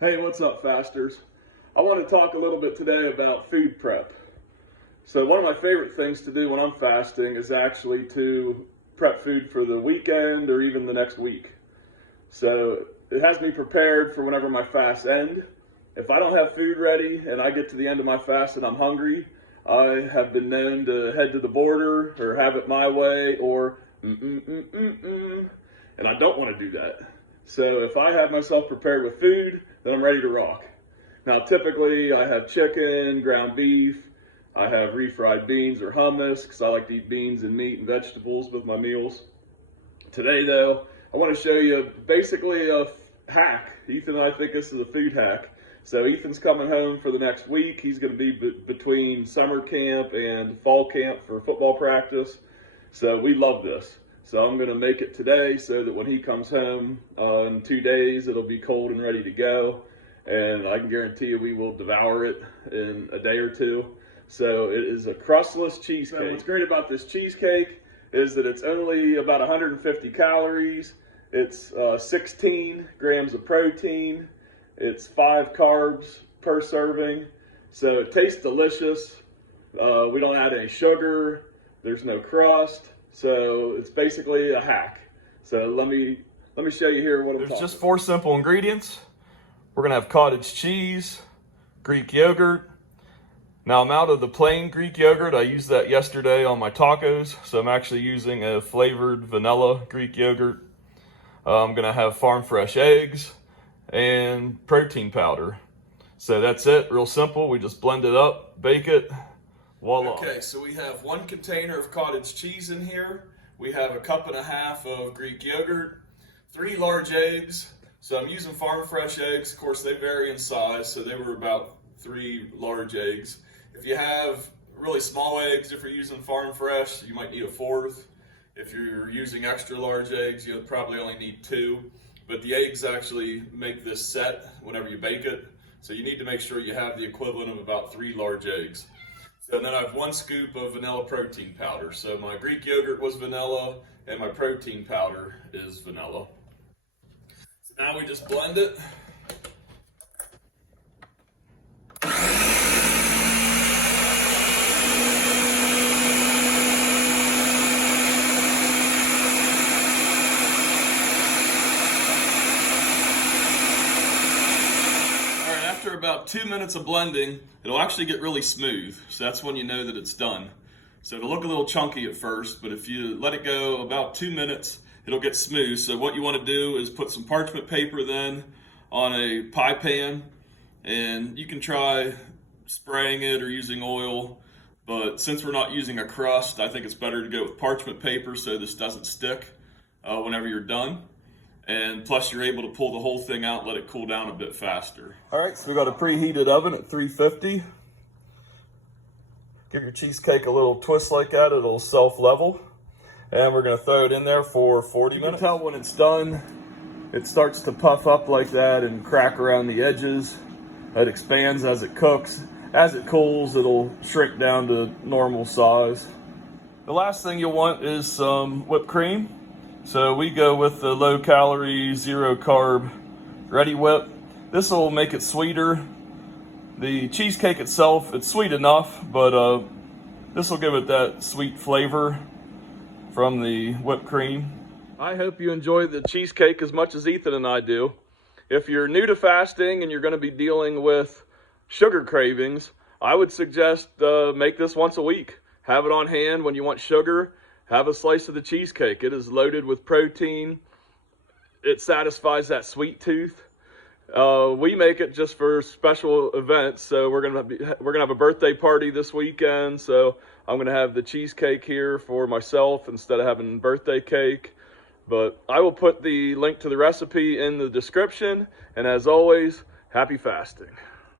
Hey, what's up, fasters? I want to talk a little bit today about food prep. So one of my favorite things to do when I'm fasting is actually to prep food for the weekend or even the next week. So it has me prepared for whenever my fasts end. If I don't have food ready and I get to the end of my fast and I'm hungry, I have been known to head to the border or have it my way or and I don't want to do that. So if I have myself prepared with food, then I'm ready to rock. Now typically I have chicken, ground beef, I have refried beans or hummus because I like to eat beans and meat and vegetables with my meals. Today though, I want to show you basically a hack. Ethan and I think this is a food hack. So Ethan's coming home for the next week. He's going to be between summer camp and fall camp for football practice. So we love this. So I'm going to make it today so that when he comes home in 2 days, it'll be cold and ready to go. And I can guarantee you we will devour it in a day or two. So it is a crustless cheesecake. So what's great about this cheesecake is that it's only about 150 calories. It's 16 grams of protein. It's 5 carbs per serving. So it tastes delicious. We don't add any sugar. There's no crust. So it's basically a hack. So let me show you here what I'm talking about. There's just 4 simple ingredients. We're gonna have cottage cheese, Greek yogurt. Now I'm out of the plain Greek yogurt. I used that yesterday on my tacos. So I'm actually using a flavored vanilla Greek yogurt. I'm gonna have farm fresh eggs and protein powder. So that's it, real simple. We just blend it up, bake it. Voila. Okay, so we have 1 container of cottage cheese in here. We have 1.5 cups of Greek yogurt, 3 large eggs. So I'm using farm fresh eggs. Of course, they vary in size, so they were about 3 large eggs. If you have really small eggs, if you're using farm fresh, you might need a 4th. If you're using extra large eggs, you'll probably only need 2. But the eggs actually make this set whenever you bake it. So you need to make sure you have the equivalent of about 3 large eggs. And then I have 1 scoop of vanilla protein powder. So my Greek yogurt was vanilla and my protein powder is vanilla. So now we just blend it. After about 2 minutes of blending, it'll actually get really smooth. So that's when you know that it's done. So it'll look a little chunky at first, but if you let it go about 2 minutes, it'll get smooth. So what you want to do is put some parchment paper then on a pie pan, and you can try spraying it or using oil. But since we're not using a crust, I think it's better to go with parchment paper so this doesn't stick whenever you're done. And plus you're able to pull the whole thing out and let it cool down a bit faster. All right, so we got a preheated oven at 350. Give your cheesecake a little twist like that, it'll self-level. And we're gonna throw it in there for 40 minutes. You can tell when it's done, it starts to puff up like that and crack around the edges. It expands as it cooks. As it cools, it'll shrink down to normal size. The last thing you'll want is some whipped cream. So we go with the low calorie, 0 carb Reddi-wip. This will make it sweeter. The cheesecake itself, it's sweet enough, but this will give it that sweet flavor from the whipped cream. I hope you enjoy the cheesecake as much as Ethan and I do. If you're new to fasting and you're going to be dealing with sugar cravings, I would suggest make this once a week. Have it on hand when you want sugar. Have a slice of the cheesecake. It is loaded with protein. It satisfies that sweet tooth. We make it just for special events. So we're gonna have a birthday party this weekend. So I'm gonna have the cheesecake here for myself instead of having birthday cake. But I will put the link to the recipe in the description. And as always, happy fasting.